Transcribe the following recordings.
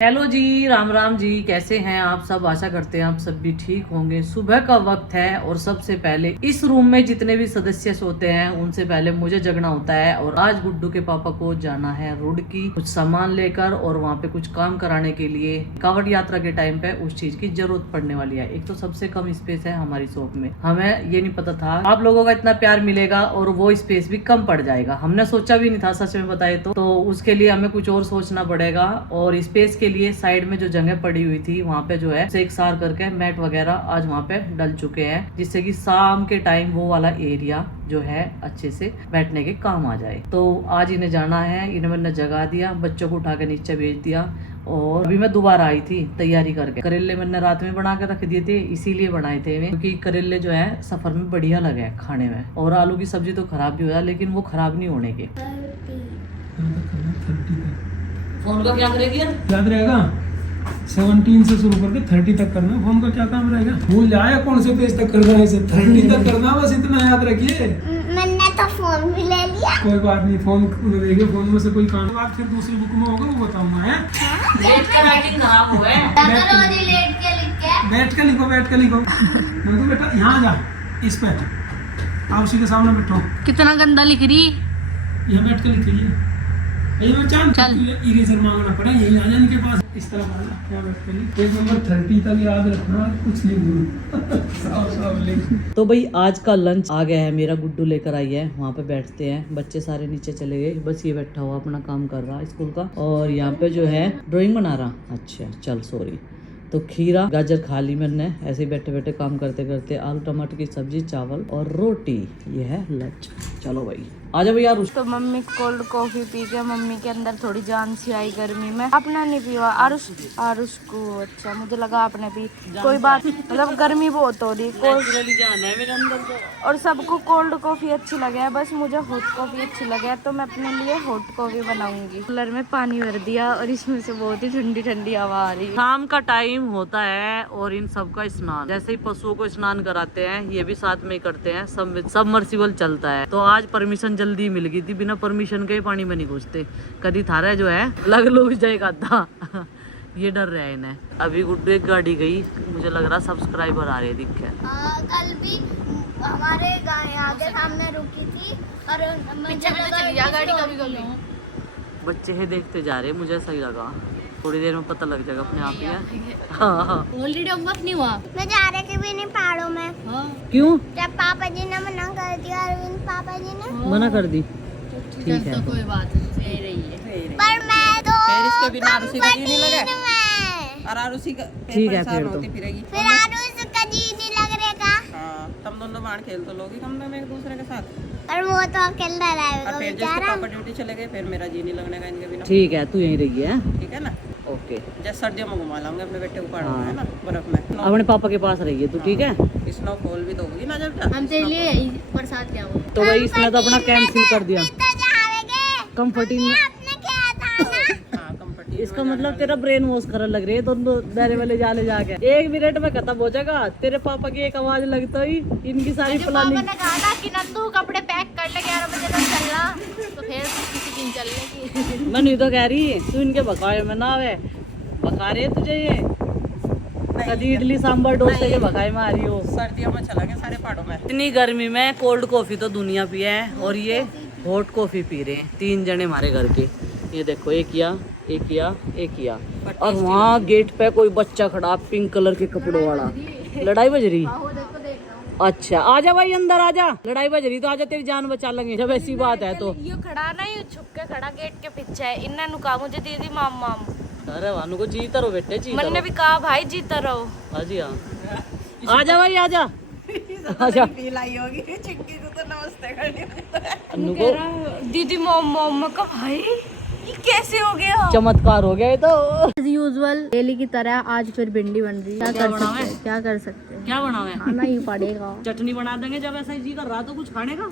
Hello जी, राम राम जी। कैसे हैं आप सब? आशा करते हैं आप सब भी ठीक होंगे। सुबह का वक्त है और सबसे पहले इस रूम में जितने भी सदस्य सोते हैं उनसे पहले मुझे जगना होता है। और आज गुड्डू के पापा को जाना है रुड़की कुछ सामान लेकर और वहाँ पे कुछ काम कराने के लिए। कांवड़ यात्रा के टाइम पे उस चीज की जरूरत पड़ने वाली है। एक तो सबसे कम स्पेस है हमारी शॉप में, हमें ये नहीं पता था आप लोगों का इतना प्यार मिलेगा और वो स्पेस भी कम पड़ जाएगा। हमने सोचा भी नहीं था सच में बताए तो उसके लिए हमें कुछ और सोचना पड़ेगा। और स्पेस के लिए साइड में जो जगह पड़ी हुई थी वहाँ पे जो है एक सार करके मैट वगैरह आज वहाँ पे डल चुके हैं, जिससे कि शाम के टाइम वो वाला एरिया जो है अच्छे से बैठने के काम आ जाए। तो आज इन्हें जाना है, इन्हें मैंने जगा दिया, बच्चों को उठा के नीचे भेज दिया। और अभी मैं दोबारा आई थी तैयारी करके। करेले मैंने रात में बना के रख दिए थे, इसीलिए बनाए थे क्योंकि करेले जो है सफर में बढ़िया लगे खाने में। और आलू की सब्जी तो खराब भी होया, लेकिन वो खराब नहीं होने के। फोन का क्या करेगी याद रहेगा 17 से शुरू करके 30 तक करना। फोन का क्या काम रहेगा? भूल जाए कौन से पेज तक करना है, इसे 30 तक करना, बस इतना याद रखिए। मैंने तो फोन भी ले लिया। कोई बात नहीं, फोन देखिए, फोन में से कोई काम बात फिर दूसरी बुक में होगा वो बताऊंगा। है लेट का राइटिंग खराब हो गया। बैठ के लिखो, बैठ के लिखो। मैं तो बेटा यहाँ जा, इस पे आप उसी के सामने बैठो। कितना गंदा लिख रही। यहाँ बैठ के लिखिए। चल इरेजर मांगना पड़ा, यही आ जाने के पास इस तरफ आना। यहाँ बैठ के लिख, पेज नंबर 30 तक याद रखना, कुछ नहीं भूलना। तो भाई आज का लंच आ गया है मेरा, गुड्डू लेकर आई है। वहाँ पे बैठते हैं, बच्चे सारे नीचे चले गए, बस ये बैठा हुआ अपना काम कर रहा है स्कूल का। और यहाँ पे जो है ड्राइंग बना रहा। अच्छा चल सॉरी। तो खीरा गाजर खा ली मैंने, ऐसे ही बैठे बैठे काम करते करते। आलू टमाटर की सब्जी, चावल और रोटी, ये है लंच। चलो भाई आजा भैया। तो मम्मी कोल्ड कॉफी पी के मम्मी के अंदर थोड़ी जान सी आई गर्मी में। अपना नहीं पीवा, आरुष को। अच्छा मुझे लगा आपने पी। कोई बात, मतलब गर्मी बहुत हो रही और सबको कोल्ड कॉफी अच्छी लगे है, बस मुझे हॉट कॉफी अच्छी लगे है। तो मैं अपने लिए हॉट कॉफी बनाऊंगी। कूलर में पानी भर दिया और इसमें से बहुत ही ठंडी ठंडी हवा आ रही है। शाम का टाइम होता है और इन सब का स्नान, जैसे ही पशुओं को स्नान कराते हैं ये भी साथ में ही करते हैं। सबमर्सिबल चलता है। तो आज परमिशन जल्दी मिल गई थी, बिना परमिशन के पानी में नहीं घुसते। कभी थारा जो है लग लो जाएगा था। ये डर रहा है इन्हें। अभी गुड्डू एक गाड़ी गई, मुझे लग रहा सब्सक्राइबर आ रहे दिखे। कल भी हमारे आगे सामने रुकी थी और गाड़ी कभी बच्चे है देखते जा रहे, मुझे सही लगा। थोड़ी देर में पता लग जाएगा अपने आप ही। हाँ ऑलरेडी होमवर्क नहीं हुआ। मैं जा रही थी भी नहीं पहाड़ों में। क्यों जब पापा जी ने मना कर दिया, अरविंद पापा जी ने मना कर दी? ठीक है, कोई बात नहीं रही है। पर मैं तो इसके बिना आरुषि का जी नहीं लगा में और आरुषि का ठीक है फिर तो। होती फिरेगी। फिर आरुष का जी नहीं लग रहेगा। हाँ, तुम दोनों बाहर खेल तो लोगी हम दोनों एक दूसरे के साथ। और वो तो अकेला रहेगा और फिर जिसके बेचारा। पापा ड्यूटी चले गए फिर मेरा जी नहीं लगने का इनके बिना। ठीक है तू यहीं रही है। ठीक है ना? ओके, जैसे सर्दियों में घुमा लाऊंगे अपने बेटे को पहाड़ों में, है ना, बर्फ में। अपने पापा के पास रही है तू, ठीक है। स्नोफॉल भी तो होगी ना जब हम तेरे लिए बरसात क्या हुआ। तो भाई इसने तो अपना कैंसिल कर दिया। कंफर्टिंग आपने किया था ना। हाँ, कंफर्टी। इसका मतलब तेरा ब्रेन वॉश करने लग रही है दोनों दायरे वाले जाले जाके। 1 मिनट में खत्म हो जाएगा। तेरे पापा की एक आवाज लगता ही इनकी सारी प्लानिंग। पापा ने कहा था कि नंदू कपड़े पैक कर ले, 11 बजे तक चलना, तो फिर किसी दिन चलने की। मैं नहीं तो कह रही तू इनके भगाए में ना आवे। भगा रहे तुझे ये कदी इडली सांभर डोसे के भगाए में आ रही हो। सर्दियों में चला गया सारे पहाड़ों में। इतनी गर्मी में कोल्ड कॉफी तो दुनिया पिया है और ये हॉट कॉफी पी रहे हैं 3 जने हमारे घर के। ये देखो, एक किया। और वहाँ गेट पे कोई बच्चा खड़ा पिंक कलर के कपड़ों वाला। लड़ाई बज रही। अच्छा आजा भाई अंदर आजा, लड़ाई बज रही तो आजा, तेरी जान बचा लेंगे जब ऐसी बात है तो। ये खड़ा ना, ये छुप के खड़ा गेट के पीछे है। इन्ना नुका मुझे दीदी माम अरे वानू को जीता रहो बेटे, जीता मैंने भी कहा भाई जीता रहो। हाजी हाँ, आजा भाई आजा। आजा लाई होगी चिक्की को तो नमस्ते करनी अन्नू को दीदी मोम का भाई ये कैसे हो गया? चमत्कार हो गया ये तो। यूजुअल डेली की तरह आज फिर भिंडी बन रही है। क्या कर सकते हैं? क्या बनावे? खाना ही पड़ेगा। चटनी बना देंगे जब ऐसा ही जी कर रहा तो कुछ खाने का।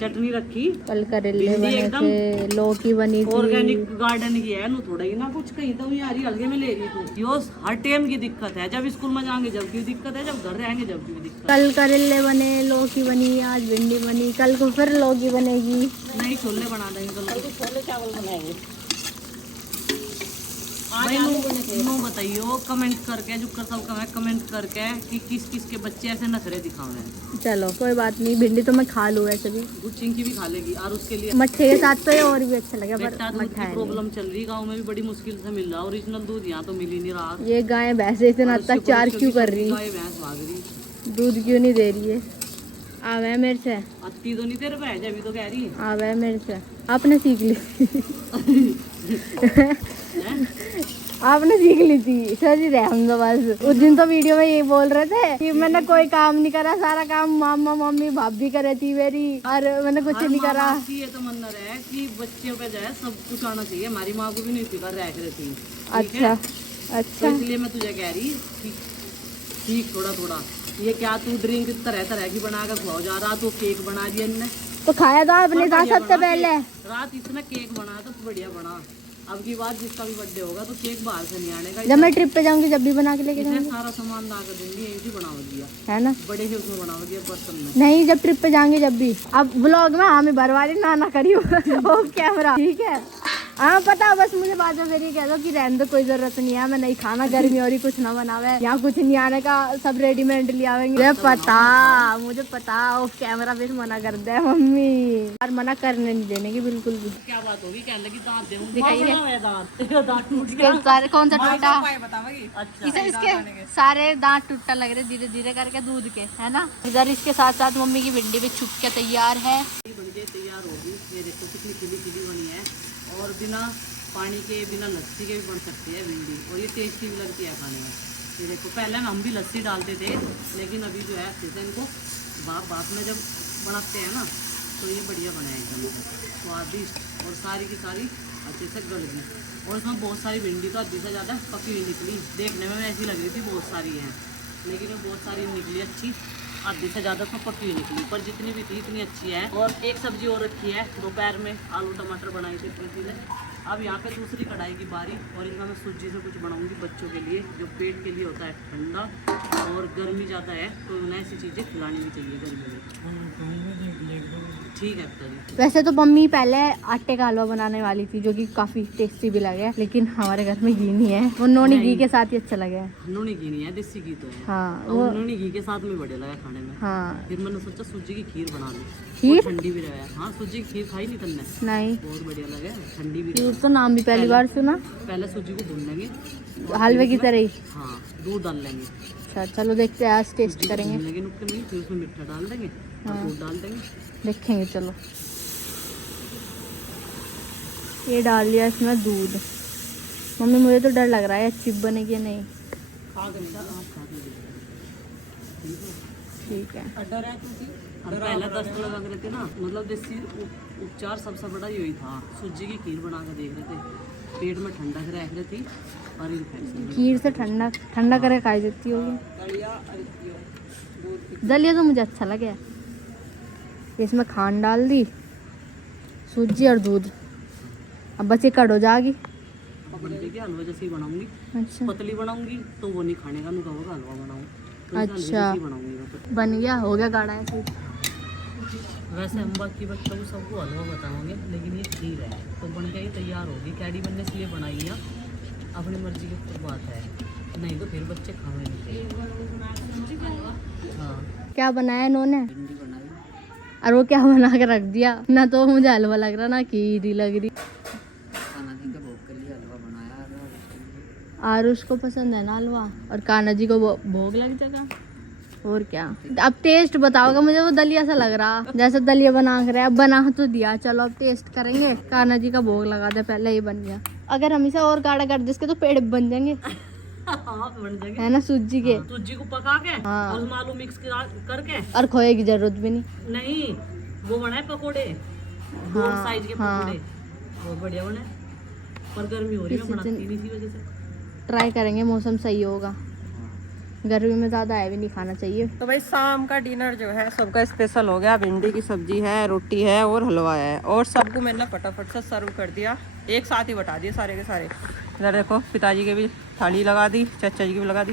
चटनी रखी, कल करेले भिंडी बने एकदम थे, लौकी बनी थी। ऑर्गेनिक गार्डन की है, थोड़ा ही ना कुछ कहीं तो यारी हल्के में ले रही तू। यो हर टाइम की दिक्कत है, जब स्कूल में जाएंगे जब की दिक्कत है, जब घर रहेंगे जब की दिक्कत। कल करेले बने, लौकी बनी, आज भिंडी बनी, कल को फिर लौकी बनेगी। नहीं छोले बना देंगे कल को। छोले चावल बनाएंगे। भाई नो बताइयो कमेंट करके जो कर सब का कमेंट करके कि किस किस के बच्चे ऐसे नखरे दिखावे हैं। चलो कोई बात नहीं, भिंडी तो मैं खा लूँ वैसे भी। गुच्चिंग की भी खा लेगी और उसके लिए मट्ठे के साथ तो ये और भी अच्छा लगा, बेटा पर दूध मट्ठा की है प्रॉब्लम चल रही गांव में भी बड़ी मुश्किल से मिल रहा। ओरिजिनल दूध यहाँ तो मिल ही नहीं रहा। नहीं। ये गाय भैंसे इतना अत्याचार क्यों कर रही, गाय भैंस भाग रही, दूध क्यों नहीं दे रही है? आवे मेरे से, अत्ती तो नहीं तेरे भैंस अभी तो कह रही आवे मेरे से। आपने सीख ली आपने सीख ली थी, सोच रहे हम तो बस। उस दिन तो वीडियो में यही बोल रहे थे कि मैंने कोई काम नहीं करा, सारा काम मामा मम्मी भाभी करे थी मेरी, और मैंने कुछ हर नहीं माँ करा। बाप की ये तो मंदिर है कि बच्चे पे जाए सब कुछ आना चाहिए। हमारी माँ को भी नहीं सिखा रह रही थी। ठीक है? अच्छा तो अच्छा। इसलिए मैं तुझे कह रही कि सीख थोड़ा थोड़ा। ये क्या तू ड्रिंक तरह तरह की बना कर खुआ जा रहा, तो केक बना दिया इनने। तो खाया था आपने था सबसे पहले। रात इसने केक बनाया तो बढ़िया बना। अब की बात जिसका भी बर्थडे होगा तो केक बाहर से नहीं आने का। जब मैं ट्रिप पे जाऊंगी जब भी बना के लेके इसने जाऊंगी, सारा सामान ला कर दूंगी, यही भी बनावा दिया है ना? बड़े ही उसमें बनावा दिया बर्तन में। नहीं, जब ट्रिप पे जाएंगे जब भी। अब ब्लॉग में हमें भरवारी ना करियो ओ कैमरा, ठीक है? हाँ पता, बस मुझे बाद में फिर ये कह दो कि रहने दो, कोई जरूरत नहीं है, मैं नहीं खाना, गर्मी हो रही, कुछ ना बनावे, यहाँ कुछ नहीं आने का, सब रेडीमेड ले आवेंगे। मुझे पता ऑफ कैमरा फिर मना कर दे मम्मी, और मना करने नहीं देने की बिल्कुल भी। क्या बात होगी? कहने लगी दांत दे दिखाइए। दांत टूट गया। सारे कौन सा टूटा? अच्छा इसके सारे दांत टूटा लग रहे धीरे धीरे करके दूध के, है ना? इधर इसके साथ साथ मम्मी की भिंडी भी छुप के तैयार है। बन के तैयार होगी। ये देखो कितनी खिली खिली बनी है, और बिना पानी के बिना लस्सी के भी बन सकती है भिंडी, और ये टेस्टी भी लगती है खाने में। ये देखो पहले हम भी लस्सी डालते थे, लेकिन अभी जो है जैसे इनको बाप में जब बनाते हैं ना तो ये बढ़िया बना है एकदम स्वादिष्ट, और सारी की सारी अच्छे से गल गई। और इसमें बहुत सारी भिंडी तो आधी से ज़्यादा पकी हुई निकली। देखने में ऐसी लग रही थी बहुत सारी हैं, लेकिन वो बहुत सारी निकली अच्छी, आधी से ज़्यादा तो पकी हुई निकली, पर जितनी भी थी इतनी अच्छी है। और एक सब्जी और रखी है दोपहर में, आलू टमाटर बनाई थी प्रीति ने। अब यहाँ पे दूसरी कढ़ाई की बारी, और इनका मैं सूजी से कुछ बनाऊंगी बच्चों के लिए, जो पेट के लिए होता है ठंडा, और गर्मी ज़्यादा है तो उन्हें ऐसी चीज़ें खिलानी भी चाहिए गर्मी में। ठीक है पिताजी। वैसे तो मम्मी पहले आटे का हलवा बनाने वाली थी, जो कि काफी टेस्टी भी लगे, लेकिन हमारे घर में घी नहीं है, वो नोनी घी के साथ ही अच्छा लगे। नोनी घी नहीं है, देसी घी तो है। हाँ वो नोनी घी के साथ में बढ़िया लगा खाने में। हाँ। फिर मैंने सोचा सूजी की खीर बना ली, खीर? ठंडी भी रहे। हाँ सूजी की खीर खाई नहीं तुमने? नहीं, बहुत बढ़िया लगे, ठंडी भी खीर रहे। तो नाम भी पहली बार सुना। पहले सूजी को भून लेंगे, हलवे की तरह ही। हाँ दूध डाल लेंगे, अच्छा चलो देखते हैं, आज टेस्ट करेंगे, भून लेंगे नुक्के में, फिर उसमें मिठा डाल देंगे और दूध डाल देंगे। देखेंगे। चलो ये डाल लिया इसमें दूध। मम्मी मुझे तो डर लग रहा है चिप बनेगी या नहीं। खा के बेटा, आप खा के देखो। ठीक है। अब पहले 10 लगा रहे थे ना, मतलब देसी उपचार सबसे बड़ा यही था। सूजी की खीर बना के देख रहे थे, पेट में ठंडक रह रही थी, और इन्फेक्शन खीर से ठंडा ठंडा करके खाई देती होगी। दलिया तो मुझे अच्छा लगे। इसमें खांड डाल दी, सूजी और दूध, अब बस ये कड़ हो जाएगी। भिंडी के हलवा जैसी बनाऊंगी। अच्छा पतली बनाऊंगी तो वो नहीं खाने का, नुका होगा हलवा बनाऊँ तो अच्छा। जैसी बनाऊंगी मैं। बन गया, हो गया गाढ़ा ऐसे ही। वैसे हम बाकी बच्चों को सबको हलवा बताओगे, लेकिन ये खीर है तो बन के ही तैयार होगी। कैडी बनने इसलिए बनाई है, अपनी मर्जी की तो बात है, नहीं तो फिर बच्चे खावे नहीं। हाँ क्या बनाया इन्होंने? भिंडी बनाई, और वो क्या बना के रख दिया ना, तो मुझे हलवा लग रहा ना खीर ही लग रही। खाना जी का भोग के लिए हलवा बनाया। आरुष को पसंद है ना हलवा, और कान्हा जी को भोग लग जाएगा। और क्या, अब टेस्ट बताओगे मुझे? वो दलिया सा लग रहा, जैसे दलिया बना कर अब बना तो दिया, चलो अब टेस्ट करेंगे। कान्हा जी का भोग लगा दे, पहले ही बन गया। अगर हम इसे और गाढ़ा कर दे इसके तो पेड़ बन जाएंगे। हाँ बन जाएंगे, है ना, सूजी के। सूजी को पका के हाँ। और उसमें आलू मिक्स करके, और खोए की जरूरत भी नहीं। नहीं वो बनाए पकोड़े, गोल हाँ, साइज के हाँ। पकोड़े, बहुत बढ़िया बने। पर गर्मी हो रही है, किसी बनाती दिन- नहीं थी वजह से। ट्राई करेंगे, मौसम सही होगा। गर्मी में ज़्यादा है भी नहीं खाना चाहिए। तो भाई शाम का डिनर जो है सबका स्पेशल हो गया। भिंडी की सब्जी है, रोटी है और हलवा है, और सबको मैंने फटाफट से सर्व कर दिया, एक साथ ही बटा दिए सारे के सारे। इधर देखो पिताजी के भी थाली लगा दी, चाचा जी की भी लगा दी,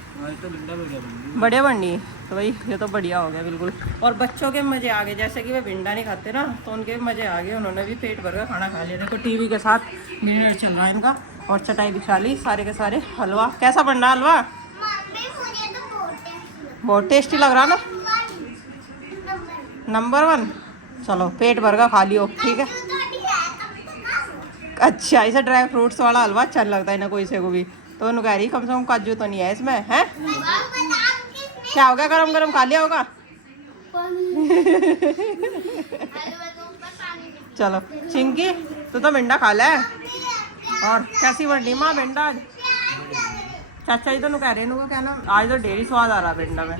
बढ़िया बन गई। तो भाई ये तो बढ़िया हो गया बिल्कुल। और बच्चों के मजे आ गए, जैसे कि वे भिंडा नहीं खाते ना, तो उनके मजे आ गए, उन्होंने भी पेट भर कर खाना खा लिया। देखो टीवी के साथ डिनर चल रहा है इनका, और चटाई बिछा ली, सारे के सारे। हलवा कैसा बन रहा हलवा? बहुत टेस्टी लग रहा ना, नंबर 1। चलो पेट भर का खा लियो, ठीक है। अच्छा, इसे ड्राई फ्रूट्स वाला हलवा अच्छा लगता है ना कोई से को भी, तो उन्होंने कह रही कम से कम काजू तो नहीं है इसमें, है? क्या हो गया, गरम गरम खा लिया होगा। चलो चिंकी, तू तो भिंडा खा ले। और कैसी बनी माँ भिंडा आज? चाचा जी तो कह रहे हैं क्या ना, आज तो डेरी स्वाद आ रहा भिंडा में।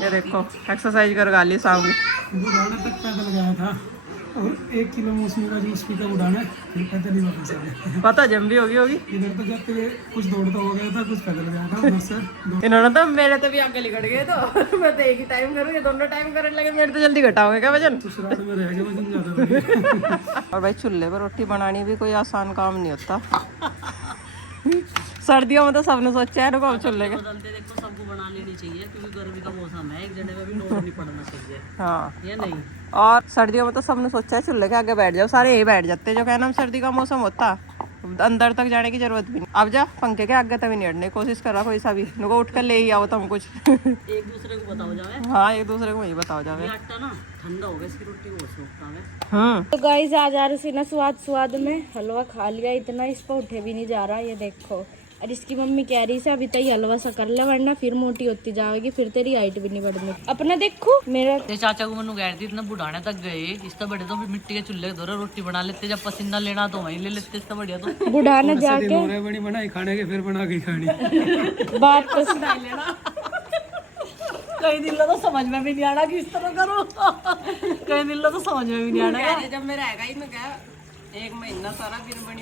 ये देखो एक्सरसाइज कर गा ली शाम की। बुढ़ाना तक पैदल गया था और 1 किलो मौसमी का जूस पीकर बुढ़ाना, फिर पैदल ही वापस आ गए। पता जम भी होगी इधर तो जाते हुए कुछ दौड़ता हो गया था, कुछ पैदल गया था उधर से। इन्होंने तो मेरे तो भी आगे लिखट गए, तो मैं तो एक ही टाइम करूँगी, दोनों टाइम करने लगे। मेरे तो जल्दी घटाओगे क्या वजन? ससुराल में रह गए वजन ज्यादा बढ़ गया। और भाई चूल्हे पर रोटी बनानी भी कोई आसान काम नहीं होता। सर्दियों में तो सबने सोचा है रुको चूल्हे के। देखो सबको बना लेनी चाहिए क्योंकि गर्मी का मौसम है, एक जने में भी नोर नहीं पड़ना चाहिए। हाँ, ये नहीं। और सर्दियों में तो सबने सोचा है चूल्हे के आगे बैठ जाओ, सारे यही बैठ जाते हैं। जो कहना सर्दी का मौसम होता, अंदर तक जाने की जरूरत भी नहीं। अब जा पंखे के आगे तभी नहीं हटने की कोशिश कर रहा कोई सा भी, नुको उठ कर ले ही आओ तुम कुछ। एक दूसरे को बताओ जावे। हाँ, एक दूसरे को वही बताओ जावे। ये आटा ना ठंडा हो गया, इसकी रोटी वो सोखता है। तो गाइस आज आरुषि ने स्वाद में हलवा खा लिया, इतना इस पर उठे भी नहीं जा रहा, ये देखो। और इसकी मम्मी कह रही से अभी तक हलवा सा कर ले वरना फिर मोटी होती जाएगी, फिर तेरी हाइट भी नहीं बढ़नी। अपना देखो मेरा ये चाचा को मनु कह रही थी इतना बुढ़ाने तक गए, इस तो बड़े तो मिट्टी के चूल्हे के रोटी बना लेते, जब पसीना लेना तो वहीं ले लेते, इससे बढ़िया तो बुढ़ाना जाके बड़ी बनाई खाने के, फिर बना के खानी। बात तो कई दिन तो समझ में भी नहीं आना कि इस तरह करो। कई दिन तो समझ में भी नहीं आना। जब मैं रहेगा ही मैं क्या 1 महीना सारा फिर बनी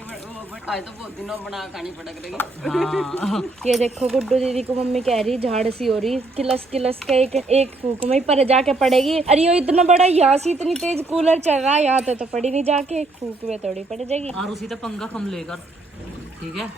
आज तो बहुत दिनों बना खानी पड़क रही। ये देखो गुड्डू दीदी को मम्मी कह रही झाड़ सी हो रही, किलस किलस का एक फूक में ही पर जाके पड़ेगी। अरे ये इतना बड़ा यहाँ से इतनी तेज कूलर चल रहा है, यहाँ तो पड़ी नहीं, जाके एक फूक में थोड़ी पड़ जाएगी। और उसी तो पंखा कम लेकर, ठीक है।